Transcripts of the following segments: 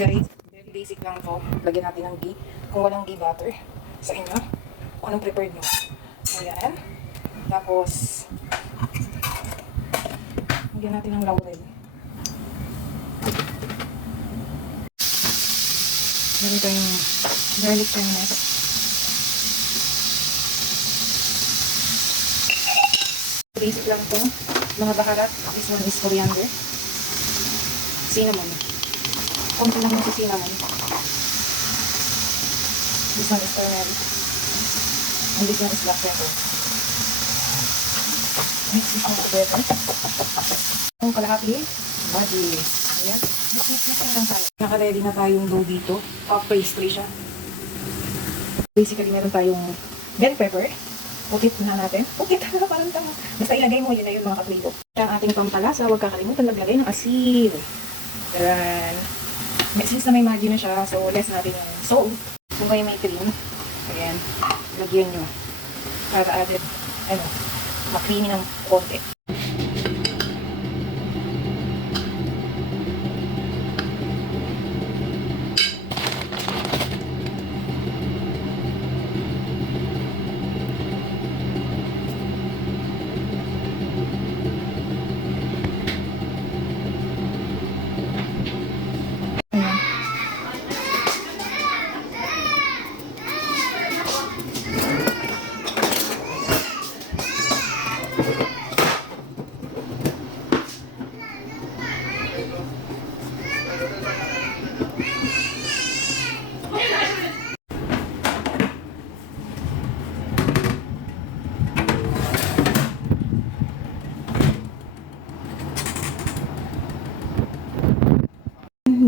guys, very basic lang to. Lagyan natin ng ghee. Kung walang ghee butter sa inyo, kung anong prepared nyo. Ayan. Tapos, lagyan natin ng laurel. Ganito yung garlic chimes. Basic lang to. Mga baharat. This one is coriander. Cinnamon. Konti lang yung cinnamon. This one is turmeric. And this one is black pepper. Mix it all together. Ang kalahati, body. Ayan. Mix lang tayo. Naka-ready na tayong dough dito. Puff pastry siya. Basically, meron tayong bell pepper. Pukit na natin. Pukit na parang tama. Basta ilagay mo, yun na yun mga kapligo. Ang ating pampalasa, huwag kakalimutan maglagay ng asin. Ayan. Since na may Maggi na siya, so less natin yung salt. Kung kayo may cream, ayan, lagyan nyo. Para added, ma-creamy ng konti.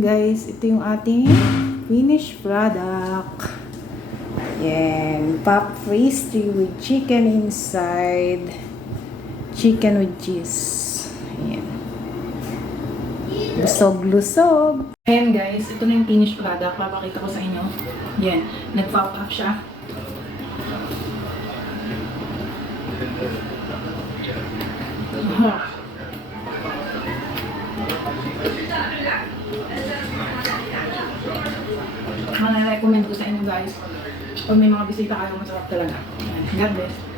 Guys, ito yung ating finished product. Yan, puff pastry with chicken inside. Chicken with cheese. Ayan. Lusog-lusog. Ayan guys, ito na yung finished product. Papakita ko sa inyo. Yan, nag-pop up siya. Recommend ko sa inyo guys. Pag may mga bisita kayo, masarap talaga. God bless.